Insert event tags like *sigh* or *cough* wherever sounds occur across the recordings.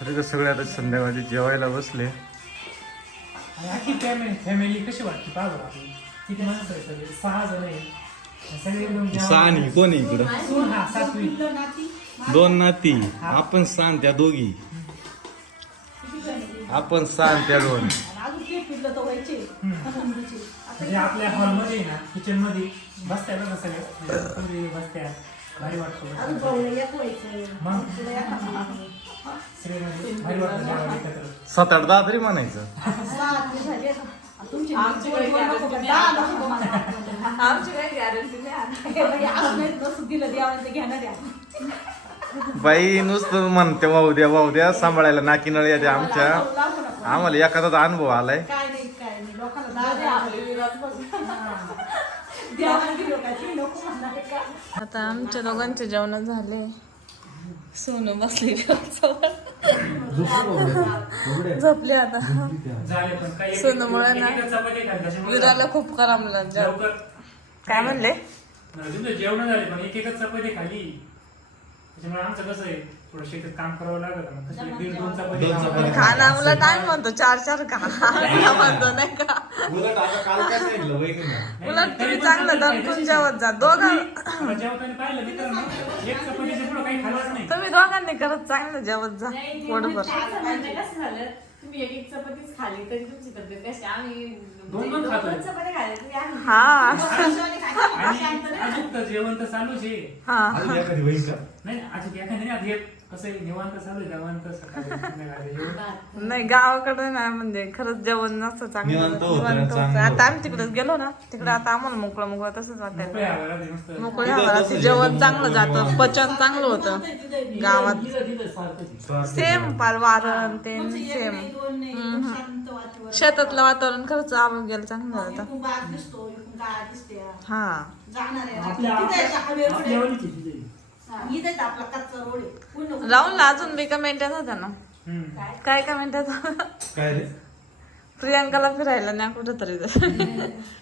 तरी तर सगळे आता संध्याकाळी जेवायला बसले. फॅमिली फॅमिली कशी वाटते पहा बरं आपली किती माणसं आहे सगळे? सहा जण आहे सगळे एकदम जेवण- सानी कोणी इकडं? सून हा सातवी. दोन नाती. आपण सांग त्या दोघी. आपण सांग त्या दोन. म्हणजे आपल्या हॉलमध्ये ना किचनमध्ये बसत्या बघा म्हणजे बसत्या. भारी वाटतं सात आठ दहा तरी म्हणायचं. आमची काही गॅरंटी नाही बाई नुसतं म्हणते वाहू द्या वाहू द्या सांभाळायला नाकी नळी द्या आमच्या. आम्हाला एखादा अनुभव आलाय काय नाही काय नाही लोकांना दादे दादा आपले विराज बघ. आता आमच्या दोघांचे जेवण झाले. सोनू बसली झोपली आता. झाले पण काही एक- सोनूमुळे ना विराला खूप करामलं जेवण काय म्हणले? जेवण झाले पण एक एकच चपाती खाली. त्याच्यामुळे आमचं कसं आहे थोडं शेतात काम करावं लागत मग कशी एक दीड दोन चपाती दोन खावं चपाती लागतं. खाना मुला टाइम म्हणतो चार चार खा. म्हणतो नाही का? उलट आता काल काय सांगितलं वहिनी उलट तुम्ही चांगलं दणकून जेवत जा. दोघं मला जेवताना पाहिलं मित्रांनो एक चपातीच्या पुढं काही खाल्लंच नाही. तुम्ही दोघांनी करत चांगलं जेवत जा. पोटभर. असं म्हणजे कसं झालं? तुम्ही एक एक चपातीच खाली तरी तुमची तब्येत कशी? आम्ही दोन दोन खातो. दोन चपाती तरी आम्ही हा आणि अजून तर जेवण तर चालूच आहे. हा. अजून एखादी वहीन का? नाही अजून नाही हे कसं आहे निवांत चालू आहे निवांत सकाळी संध्याकाळी जेवण. नाही गावाकडे नाही म्हणजे खरंच जेवण नसतं चांगलं. निवांत होतं, निवांत होतं. चांगलं आता आम्ही तिकडे गेलो ना तिकडे आता आम्हाला मोकळं मोकळं तसंच मोकळ्या वाटायचं हवेला ते मस्त. मोकळ्या तिथं हवाला तसं जेवण चांगलं जातं. पचन चांगलं होतं. गावात सेम पार वारण ते सेम वातावरण. शेतातलं वातावरण खरंच आरोग्याला चांगलं हो, दिसते हा. आपल्या आपल्या तिथे. आहे आपला कच्चा रोड आहे. पूर्ण राहुल अजून बी कमेंट येत होत्या ना? हम्म. काय? कमेंट येत काय रे? प्रियांकाला फिरायला नाही कुठेतरी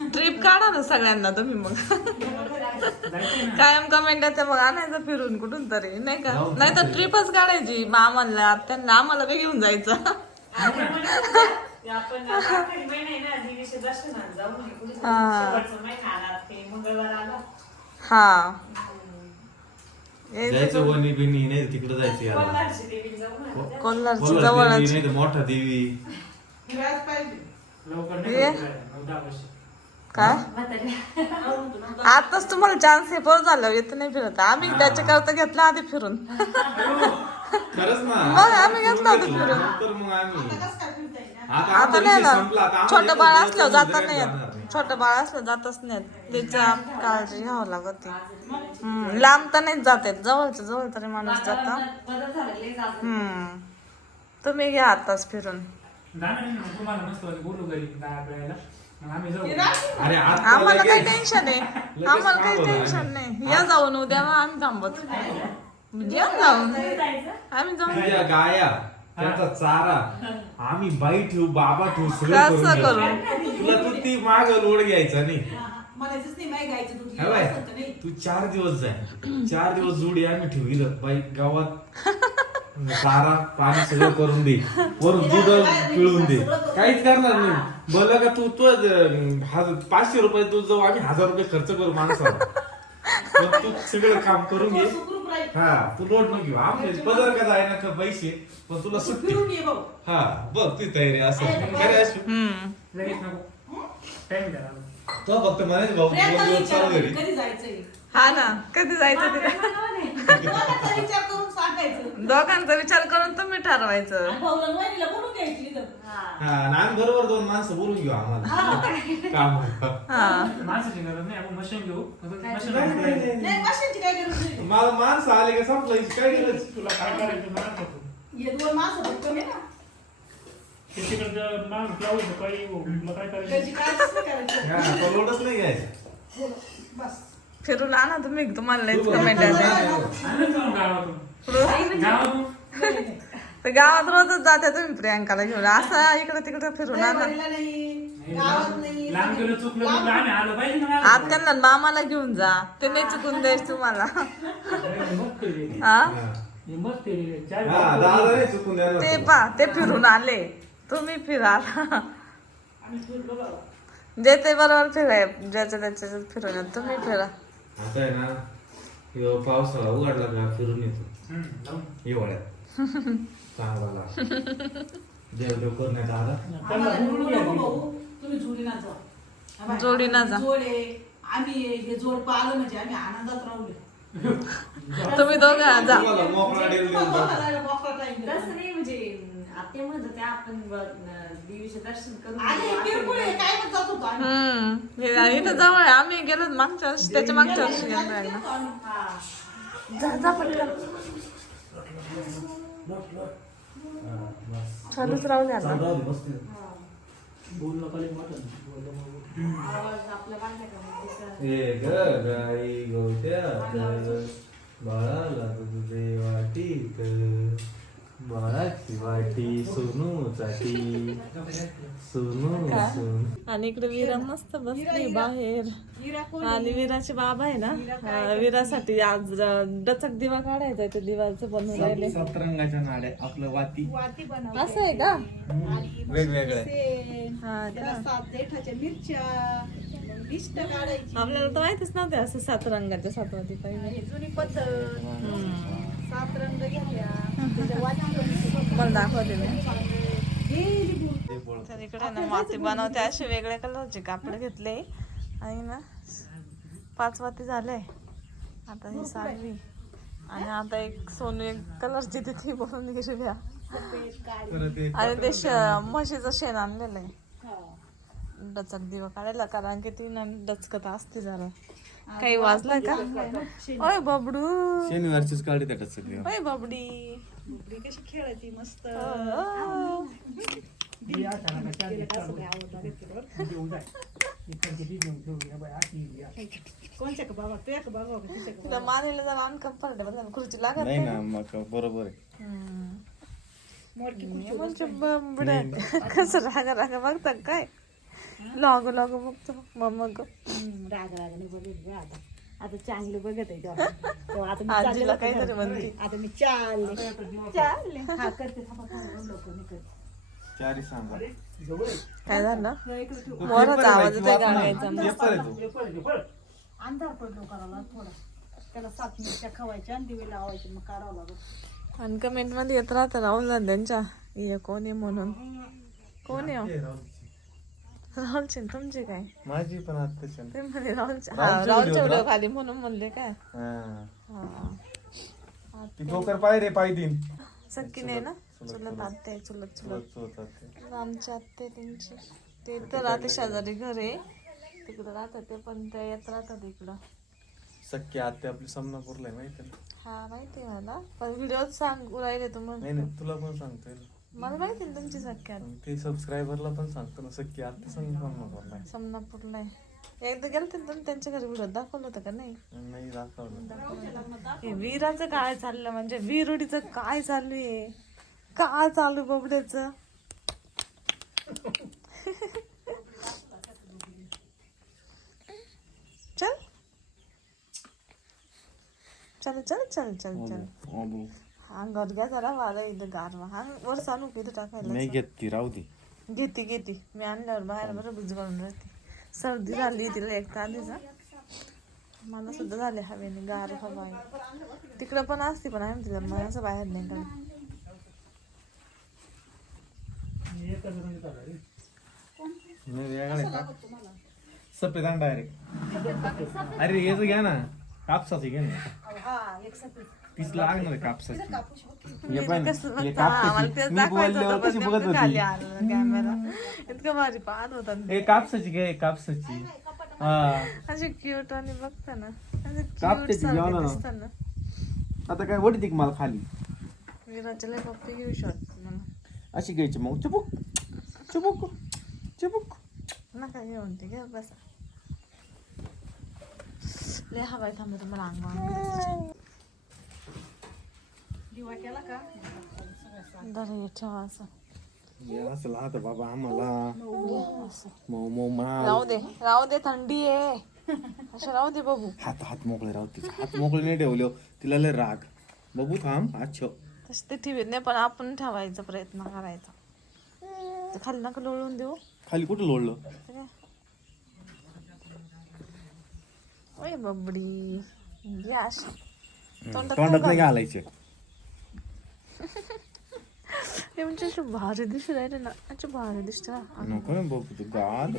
ट्रिप काढा ना सगळ्यांना तुम्ही मग. जायचंय ना. कायम कमेंट येते मग आणायचं फिरून कुठून तरी नाही का? जाऊ. नाही तर ट्रिपच काढायची. मामाला त्यांना आम्हाला बी घेऊन जायचं. *laughs* ते आपण आखाडी महिना आहे ना देवीच्या दर्शनात जाऊ नये कुठे हा. शेवटचा महिना आला ते मंगळवार आला. हा. यायचं जायचं वणी बिनी नाही तिकडे जायचं याला कोल्हारची कोल्हार देवी जवळच. नाही तर मोठा देवी. फिरायला पाहिजे. लवकर नाही ये. फिरायला, नऊ दहा वर्ष. काय? आताच तुम्हाला चान्स हे पर झालं येत नाही फिरत. आम्ही त्याच्या करता घेतला आधी फिरून. खरंच ना. मग आम्ही घेतलं होतं फिरून. नंतर मग आम्ही. कसं काय फिरता येईल? आता आता आमचा नाही विषय ना. संपला आता आम्हाला छोटं बाळ असलं जाता नाही. जाणार येत छोटं बाळ असलं जातच नाहीत त्याच्या काळजी घ्यावं लागत ती हम्म, लांब तर नाहीच जात येत जवळच्या जवळ तरी माणूस जात. जास्त हम्म. तुम्ही घ्या आताच फिरून. जाणार आहे ना, मग तुम्हाला मस्त वाटेल, बोलू घरी गाय पिळायला. मग आम्ही जाऊ. अरे आता आम्हाला काही लगेच- टेन्शन आहे लगेच आम्हाला काही टेन्शन नाही. या जाऊन उद्या मग आम्ही थांबत. या जाऊन. आम्ही जाऊन तुझ्या गाया त्यांचा चारा. आम्ही बाई ठेवू बाबा ठेवू सगळं कसं करून देऊ. तुला तू ती माग लोड घ्यायचा नाही. म्हणायचंच नाही माही गायचं दूध हा घेऊन बाय, असं तर नाही. तू चार दिवस जाय. चार दिवस जोडी आम्ही ठेवू इथं. बाई गावात चारा पाणी सगळं करून दे. वरून दूध पिळून दे. काहीच करणार नाही. बोल का तू तू अं, हाज- पाचशे रुपये तू जाऊ आम्ही हजार रुपये खर्च करू माणसाला. पण तू सगळं काम करून घे सुखरूप राहील हा तू लोट न घेऊ. आपले पदर का जाय ना का पैसे? पण तुला सुट्टी. फिरून ये भाऊ. हा बघ ती तयारी असं. लगेच नको. टाइम द्या ना. तो फक्त भाऊ दोन दिवस चालू विचारा घरी. कधी जायचंय? हा ना कधी जायचं तिथे दोघांचा विचार करून सांगायचं. दोघांचा विचार करून तुम्ही ठरवायचं. आणि भाऊला वहिनीला बोलून घ्यायची तर हा आम्ही बरोबर दोन माणसं बोलून घेऊ आम्हाला. काम. हा. माणसाची गरज नाही आपण मशीन घेऊ. फक्त मशीन नाही, नाही, वापरायचं. नाही. नाही मशीनची काय गरज नाही. मला माणसं आले का संपलं काय गरज? तुला काय करायचं? मला. हे दोन माणसं कमी ना. तिकडचं माणूस लावू शकतो, काही. तुला काय करायचं त्याची काळजीच नाही करायची हा, तो लोटच नाही घ्यायचा बस फिरून आणा तुम्ही तुम्हाला लयच कमेंट. आणलं जाऊन गावातून गावातून नाही, नाही. तर गावात रोजच जाते तुम्ही प्रियांकाला घेऊन असं इकडे तिकडे फिरून आणा रविवारीला नाही गावात नाही लांब गेलो चुकलो लांब- मग आम्ही आलो पाहिजे ना आज त्यांना मामाला घेऊन जा ते नाही चुकून द्यायच तुम्हाला मग कधी? हा हा. हे मस्त आहे. चार हा दादा नाही चुकून द्यायला ते. पा ते फिरून आले तुम्ही फिराल. जे ते बरोबर फिराय ज्याच्या त्याच्या फिरून येत. तुम्ही फिरा. आता आहे ना ह्यो पावसाळा उघडला का फिरून येतो. हिवाळ्यात. चांगला बोलून घ्या की. भाऊ, तुम्ही जोडीला जा. जोड. आम्ही हे जोड पाहिलं म्हणजे आम्ही आनंदात राहू तुम्ही दोघं जा. मोकळा देऊन टाकू. तसं नाही म्हणजे अं, ते म्हणत होते आपण देवीचे दर्शन करून आणि किरकोळ आहे, काय पण जात होतो आम्ही. हम्म हे इथं जवळ आहे आम्ही गेलो मागच्या वर्षी त्याच्या मागच्या वर्षी गेलो. हा. जा जा पटकन. चालूच राहू द्या आता. आवाज आपल्या बांधल्या का ए ग गाई गोट्यात बाळाला तुझे वाटीत. आणि इकडे विरा मस्त बसली बाहेर? आणि विराचे बाबा आहे ना? विरासाठी आज डचक दिवा काढायचा आहे ते दिवाचं बनवून राहिले. सतरंगाच्या नाड्या आपलं वाती. असं आहे का? वेगवेगळं. ते हा त्याला का सात देठाच्या मिरच्या मग लिस्ट काढायची. आपल्याला तर माहितीच नव्हते असं सात रंगाच्या सातवाती पाहिजे. जुनी पद्धत. सात रंग बनवते. मला दाखवते मी. तर इकडे ना माती बनवते असे वेगळ्या कलरचे कापड घेतले. आणि ना पाच वाती झाले आता ही सहावी आणि आता एक सोनू एक कलरची तिथे बनवून एक आणि ते श- म्हशीचं शेण आणलेलं आहे. हा. डचक दिवा काढायला कारण की ती ना डचकत असते जरा. काही वाजलाय का? ओय बबडू. शनिवारचीच काढी त्याच्यात सगळी ओय बबडी. ती कशी खेळती मस्त. ही. अशी. कोणच्या का बाबा? तुझ्या का बाबा? का तिच्या का तिला मानेला जरा अनकम्फर्टेबल खुर्ची लागत नाही ना मग बरोबर आहे. हम्म. मोडकी मी म्हणजे बबड्या कसं रागा रागा बघता काय? लॉग लॉग बघतो. मग मग. राग रागाने बघत ग आता आता चांगलं बघत आहे तेव्हा. तेव्हा आता मी चालले काहीतरी. म्हणते. आता मी चालले. चालले. हा करते थांबा थांबा लवकर मी करते चारी सांगा. काय झालं हा. मोराचा आवाज येतोय गाण्याचा. पेपर आहे तो. हे पळ, हे पळ. अंधार पडलो करायला थोडा. त्याला सात मिरच्या खवायच्या आणि दिवे लावायचे मग काढावं लागत आणि कमेंटमध्ये येत राहतं राहुल त्यांच्या ये कोण आहे म्हणून? कोण आहे? हो? राहुलचे न तुमचे काय? माझी पण आत्ताच्या ते म्हणे राहुलचे. हा राहुलचे व्हिडिओ? खाली म्हणून म्हणले काय? हा. हा. ती डोकर पाय रे पाय दिन. सक्की नाही ना? चुलत आत्ते चुलत. चुलत आमची आत्ते त्यांची. ते तर राहते शेजारी घर आहे. तिकडं राहतात ते पण ते येत राहतात इकडं. सख्या आत्या आपली समनापूरला आहे माहिती आहे ना? हा माहिती आहे मला. पण व्हिडिओ सांगू राहिले तुम्हाला नाही नाही तुला पण सांगतोय. ना. मला माहिती आहे ना तुमची सख्यात. मग ते सबस्क्रायबरला पण सांगतो ना सख्या आत्या समनापूरला आहे. समनापूरला आहे. एकदा गेलं ते तुम्ही त्यांच्या घरी व्हिडिओ दाखवलं होतं का नाही? नाही दाखवलं. हे वीराचं काय चाललं म्हणजे? वीरुडीचं काय चालू आहे? काय चालू बबड्याच? चल. चल चल चल चल चल. हा घर घ्या जरा मला इथं गारवा हा वर चालू इथं टाकायला नाही घेत ती राहू दे. घेते घेते. मी आणल्यावर बाहेर बरं बुजगाळून राहते. सर्दी झाली तिला एक आधीच. मला सुद्धा झाले हवेने गार हवा. आहे तिकडं पण असते पण आहे तिला मला असं बाहेर नाही का? सफेद अंडा डायरेक्ट अरे याचं घ्या ना. कापसाचं घ्या ना. तीच लागणार आहे कापसाची हे पण हे कापसाची मी बोलल्यावर कशी बघत होती कॅमेरा इतकं भारी पाहत होता ना हे कापसाची घे कापसाची हा क्यूट आणि बघता ना असे कापतेची क्यूट घेऊ ना. दिसतात ना आता काय वडती मला खाली विराचे लय घेऊ शकतो मला अशी घ्यायची मग चुबुक चुबुक चुबुक नका घेऊन ते घे बस लय हवाय थांबे तुम्हाला अंग दिवा केला का दर ठेवा असं असं लाहत बाबा आम्हाला मऊ मऊ मा राहू दे राहू दे थंडी आहे असं राहू दे बघू हात हात मोकळे राहू तिचे हात मोकळे नाही ठेवले. तिला लय राग बघू थांब अच्छा तसे ते ठेवीत नाही पण आपण ठेवायचा प्रयत्न करायचा. ते खाली नका लोळून देऊ. खाली कुठं लोळलं? ते काय? ओय बबडी. अशी. तोंडात नाही घालायचे. *laughs* हे म्हणजे अशी भारी दिसू राहिले ना. अच्छा भारी दिसते नको ना बघू तू गाल.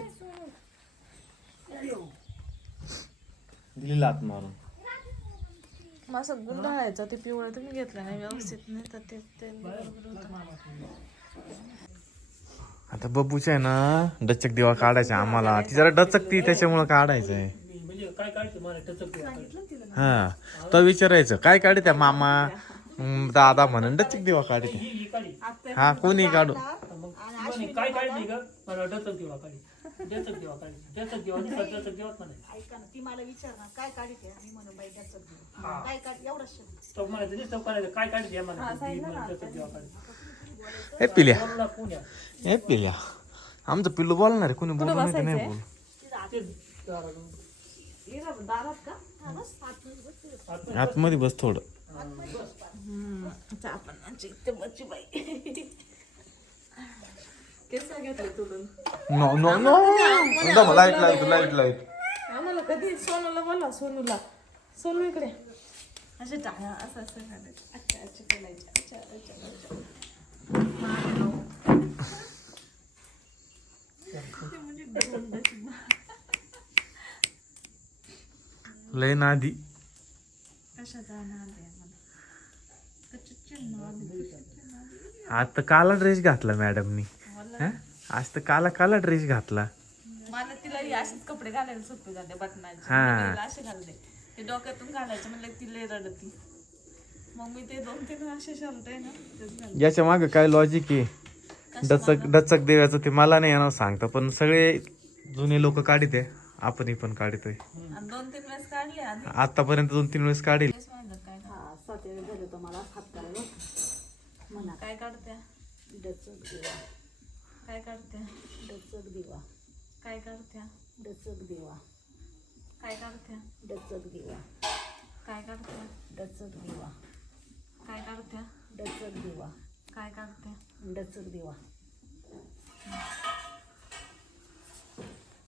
दिली लात मारून. असं गुंडाळायचं ते पिवळं तुम्ही घेतलं नाही व्यवस्थित नाही तर ते ते. आता बब्बूच्या आहे ना डचक दिवा काढायचा आम्हाला. ती जरा डचकती त्याच्यामुळे काढायचं आहे काय काढते? मला टचक हा तो विचारायचं काय काढत्या मामा? हम्म, दादा म्हणून डचक दिवा काढते ही काढी. हा कोणी काढू? मग म्हणे, काय काढली मला डचक देवा काढी. डचक देवा काढी. डचक देवा. नाही तर डचक देवाच म्हणे. ऐका ना ती मला विचारणार काय काढते मी म्हणून बाई त्याचं घेऊ. काय काढ? एवढा शब्द. तो म्हणायचं नुसतं काढायचं काय या मला? डचक देवा काढी. हे पिल्या. हे पिल्या. आमचं पिल्लू बोलणार आहे कोणी बोलू नाही तर नाही बोल. तेच दारात का आतमध्ये बस थोडं. No no light light light light आम्हाला कधी सोनूला बोला सोनूला. सोनू इकडे. असे टाळ्या असं असं करायचं अच्छा अच्छा केलायचं अच्छा अच्छा अच्छा. *laughs* लय नादी. आज तर काला ड्रेस घातला मॅडमनी हं? आज तर काला काला ड्रेस घातला. मला तिला असेच कपडे घालायला सोपे जाते बटनाचे. मी तिला असे घालते. ते डोक्यातून घालायचे म्हणलं ती लय रडती. मग मी ते दोन तीन असे शर्ट आहे ना तेच घालते. याच्या मागे काय लॉजिक आहे? डचक डचक देवाचं ते मला नाही येणार सांगतं पण सगळे जुने लोक काढित आहे आपणही पण काढतोय. आणि दोन तीन वेळेस काढले आधी. आतापर्यंत दोन तीन वेळेस काढेल. हा सात वेळ झाले तर मला हात. करायला म्हणा. काय काढत्या? डचक दिवा. काय काढत्या? डचक दिवा. काय काढत्या? डचक दिवा. काय काढत्या? डचक दिवा. काय काढत्या? डचक दिवा. काय काढत्या? डचक दिवा. काय काढत्या? डचक दिवा.